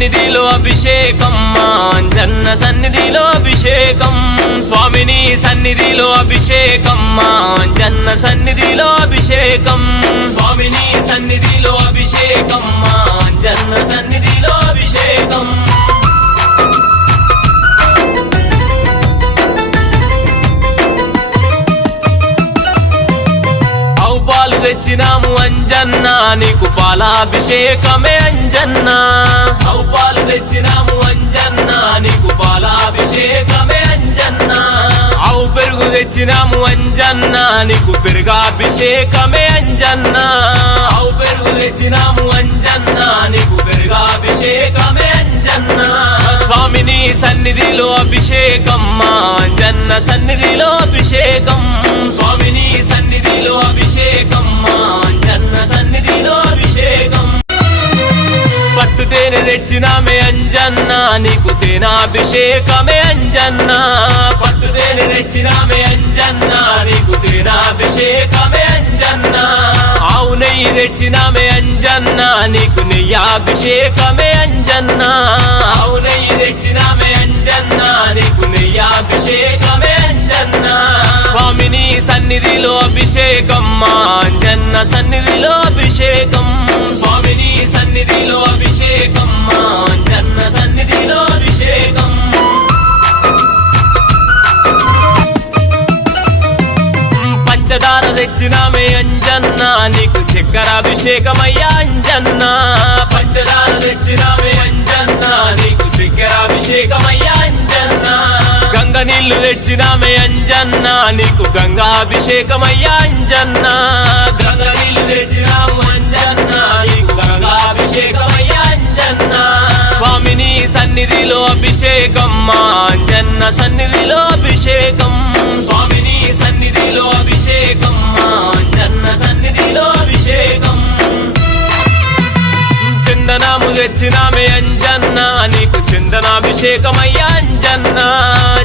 సన్నిధిలో అభిషేకం అంజన్న సన్నిధిలో అభిషేకం స్వామిని సన్నిధిలో అభిషేకం అంజన్న సన్నిధిలో అభిషేకం స్వామిని సన్నిధిలో అభిషేకం అంజన్న సన్నిధిలో అభిషేకం పాలు తెచ్చినాము అంజన్న నీకు పాలాభిషేకమే అంజన్న పాలు తెచ్చినాము అంజన్న నీకు పాలాభిషేకమే అంజన్న ఆవు పెరుగు తెచ్చినాము అంజన్న నీకు పెరుగాభిషేకమే అంజన్న ఆవు పెరుగు తెచ్చినాము అంజన్న నీకు పెరుగాభిషేకమే అంజన్న స్వామిని సన్నిధిలో అభిషేకం అంజన్న సన్నిధిలో అభిషేకం స్వామిని సన్నిధిలో అభిషేకం అంజన్న సన్నిధిలో అభిషేకం పట్టు తేనె తెచ్చినామే అంజన్న నీకు తేనాభిషేకమే అంజన్న పట్టు తేనె తెచ్చినామే అంజన్న నీకు తేనాభిషేకమే అంజన్న ఆవు నెయ్యి తెచ్చినామే అంజన్న నీకు నెయ్యాభిషేకమే అంజన్న ఆవు నెయ్యి తెచ్చినామే అంజన్న నీకు నెయ్యాభిషేకమే అంజన్న స్వామిని సన్నిధిలో అభిషేకం అంజన్న సన్నిధిలో అభిషేకం స్వామిని సన్నిధిలో అభిషేకం అంజన్న సన్నిధిలో అభిషేకం పంచదార తెచ్చినామే అంజన్న నీకు చక్కెరాభిషేకమయ్యా అంజన్న పంచదార తెచ్చినామే అంజన్న నీకు చక్కెరాభిషేకమయ్యా అంజన్న గంగ నీళ్లు తెచ్చినామే అంజన్న నీకు గంగాభిషేకమయ్యా అంజన్న గంగ నీళ్లు తెచ్చినాము అంజన్న నీకు గంగాభిషేకమయ్యా అంజన్న స్వామిని సన్నిధిలో అభిషేకం అంజన్న సన్నిధిలో అభిషేకం స్వామిని సన్నిధిలో అభిషేకం అంజన్న సన్నిధిలో అభిషేకం చందనాము తెచ్చినామే అంజన్న నీకు చందనాభిషేకమయ్యా అంజన్న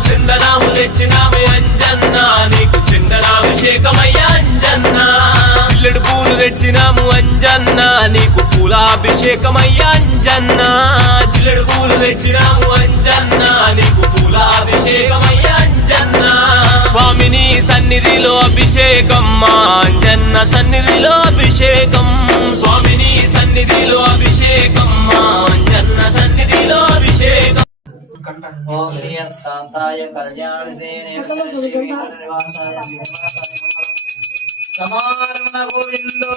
చందనాము తెచ్చినామే అంజన్న నీకు చందనాభిషేకమయ్యా అంజన్న చిల్లెడు పూలు తెచ్చినాము అంజన్న నీకు పూలాభిషేకమయ్యా అంజన్న చిల్లెడు పూలు తెచ్చినాము అంజన్న నీకు పూలాభిషేకమయ్యా అంజన్న స్వామిని సన్నిధిలో అభిషేకం అంజన్న సన్నిధిలో అభిషేకం స్వామిని సన్నిధిలో అభిషేకం అంజన్న సన్నిధిలో అభిషేకం ఓం శ్రీయంతాయ కళ్యాణసేనే సమారమణ గోవిందో